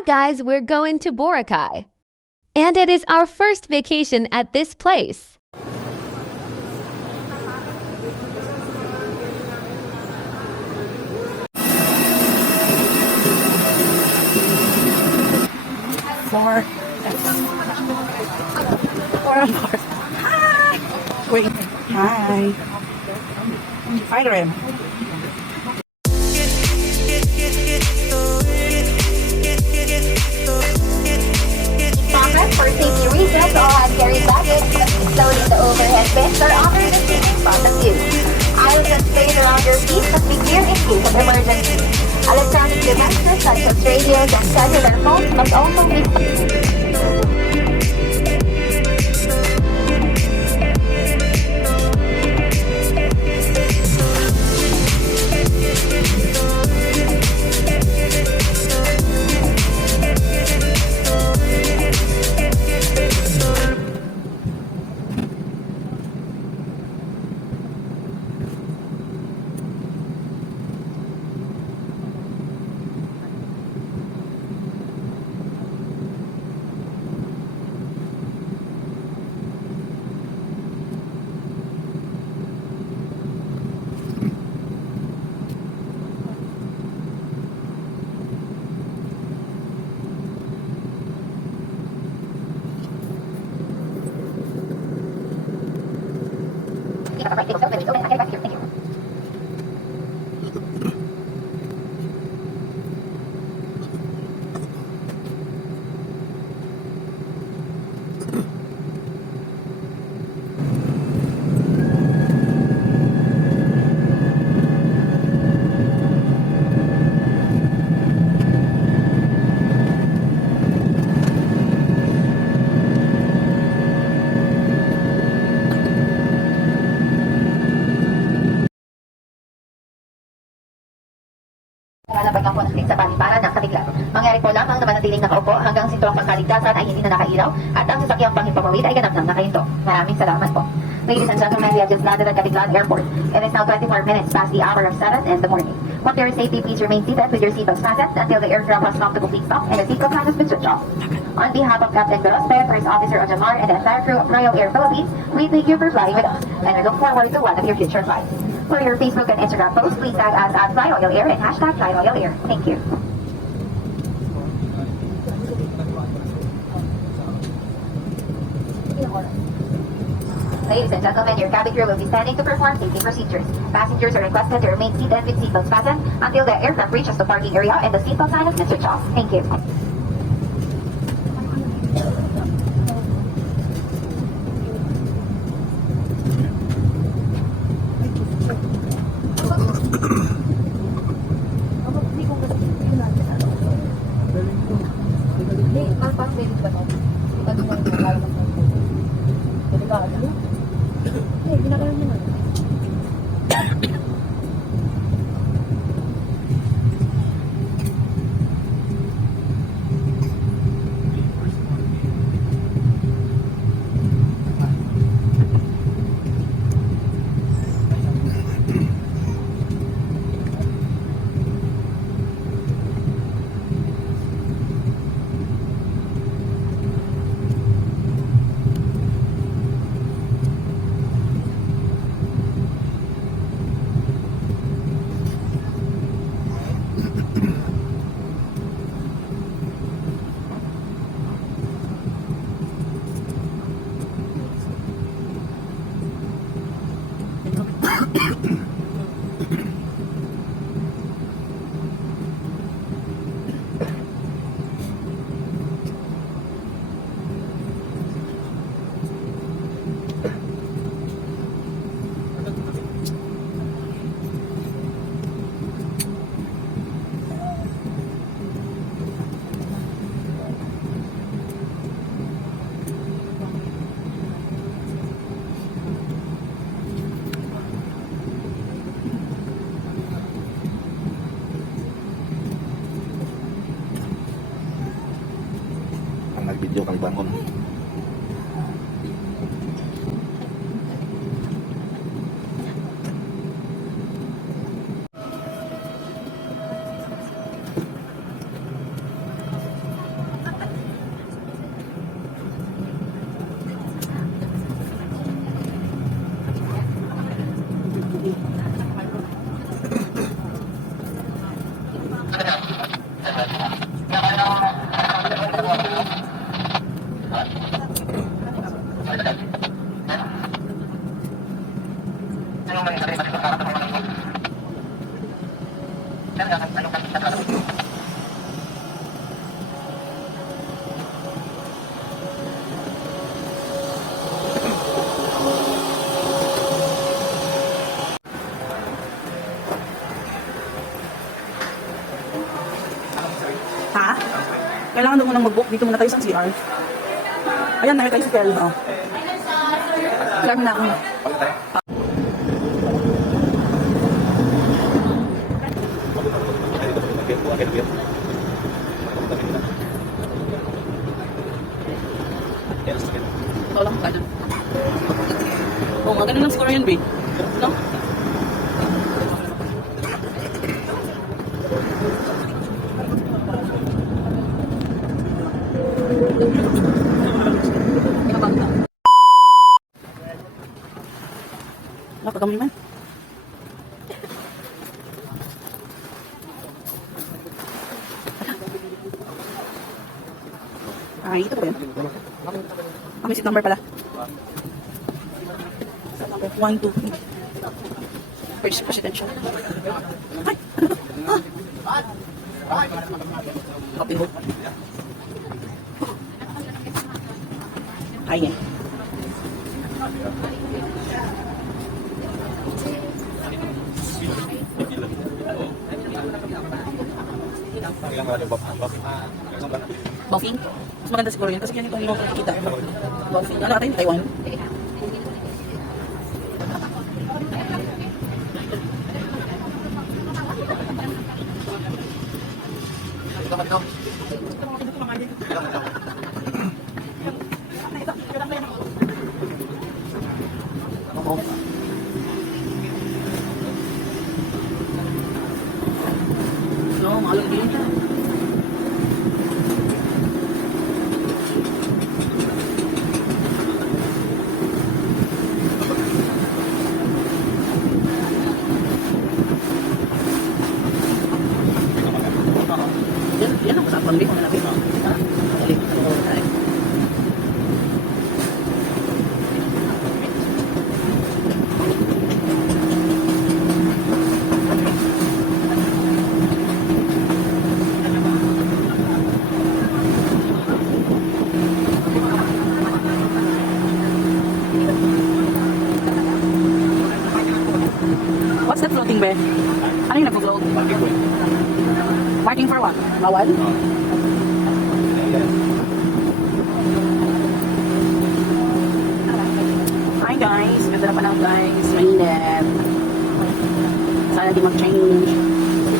Hi guys, we're going to Boracay. And it is our first vacation at this place. Four. Hi. Wait. Hi. Iron. For safety reasons, all hand-carry baggage must be stowed in the overhead bins or under the seat in front of you. Aisles and space around your feet must be clear in case of emergency. Electronic devices such as radios and cellular phones must also be Thank you. Lalabag ang punong sa paliparan ng kabigla. Mangyari po lamang na manatiling nakaupo hanggang sinturang pangkaligtasan ay hindi na nakailaw at ang sasakyang panghimpapawid ay ganap ng nakahinto. Maraming salamat po. Ladies and gentlemen, we have just landed at Cabiglan Airport. It is now 24 minutes past the hour of 7 in the morning. For your safety, please remain seated with your seatbelts fastened until the aircraft has come to complete stop and the seatbelt sign has been switched off. On behalf of Captain Gorospe, First Officer Ojamar, and the entire crew of Royal Air Philippines, we thank you for flying with us, and I look forward to one of your future flights. For your Facebook and Instagram posts, please tag us at FlyRoyalAir and hashtag FlyRoyalAir. Thank you. Ladies and gentlemen, your cabin crew will be standing to perform safety procedures. Passengers are requested to remain seated with seatbelts fastened until the aircraft reaches the parking area and the seatbelt sign has been switched off. Thank you. Ha? Kailangan daw munang mag-book. Dito muna tayo sa CR. Ayan, nayo tayo sa CR. Oh. CR na ako. Ito lang ka na. Oo, nga ganun lang siguro yun, babe. No? Napagami man. Ay, ito ba yun? May seat number pala. Number 1, 2, 3. First presidential. Ay! Copy book. Ay, nga. Buffing? Mas maganda siguro yun kasi yan itong yung nakikita. Buffing. Ano natin? Taiwan? No, malam din. Yan ang kasapang din kung nalapit mo. Ha? Dali. Dali. What's that floating, be? Ano yung nag-float? Marking for what? Bawal? Hi guys, ganda na pa lang guys. Mainit. Sana di mag-change.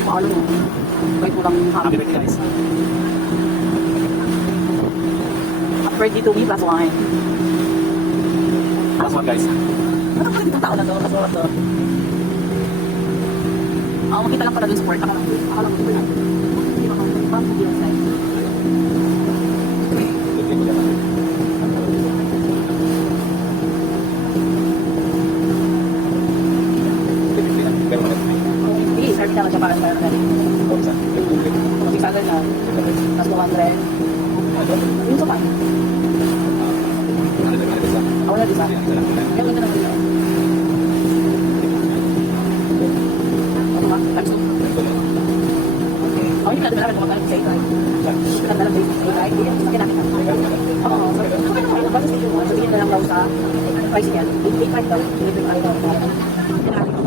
Paano mo? Wait mo lang happy birthday guys. Happy birthday to me plus one. Plus one guys. Ano pa rin itong tao na to? Plus one to. Makita lang pala dun sa port. Ako lang dito na. Hindi ba kung parang hindi lang sa'yo. Hindi, sarap ka lang siya para sa kanya. Kung magsasagal na, mas 200. Yun sa pan. Wala di sa. Yan lang ka na dito. Times 2. Oh, hindi ka naman kung magkano sa ito. Hindi ka naman sa ito. Hindi ka naman sa ito. Oo. Basta sa ito, sabihin na lang daw sa price niya. 8.5 daw. Delivery tayo daw. Hindi na natin ito.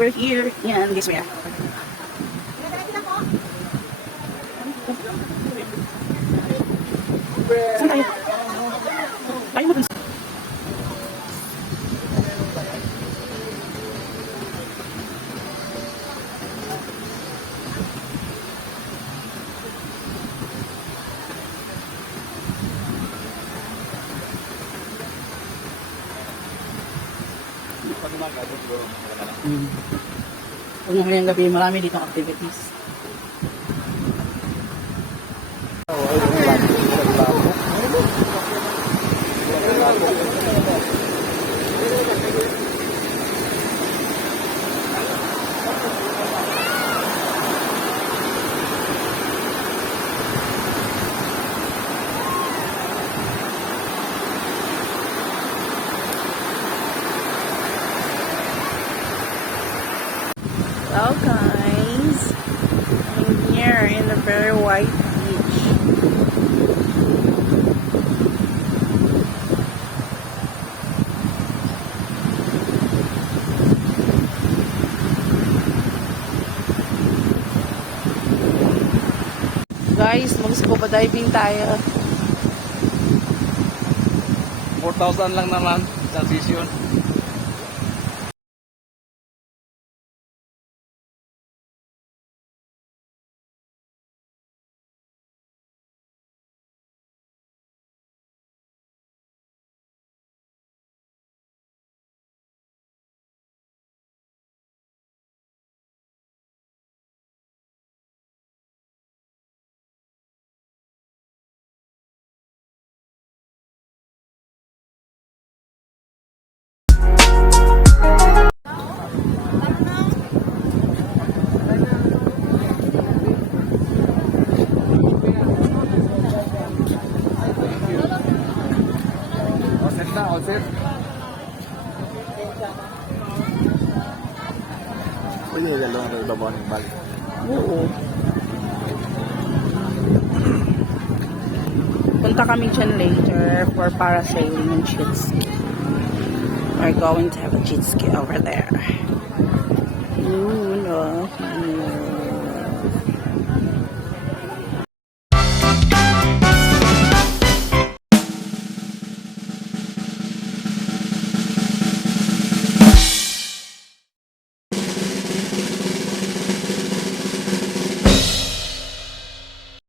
We're here in guess where? Saan tayo? Tayo mo dun. Pag ngayong gabi, marami dito activities. Hello guys, I'm here in the very white beach. Guys, mag-scuba diving tayo. 4,000 lang naman sa session. All set? Pwede yung dalawang na ibabaw ng balik. Oo. Punta kami dyan later for parasailing and jet ski. We're going to have a jet ski over there. Ooh, no.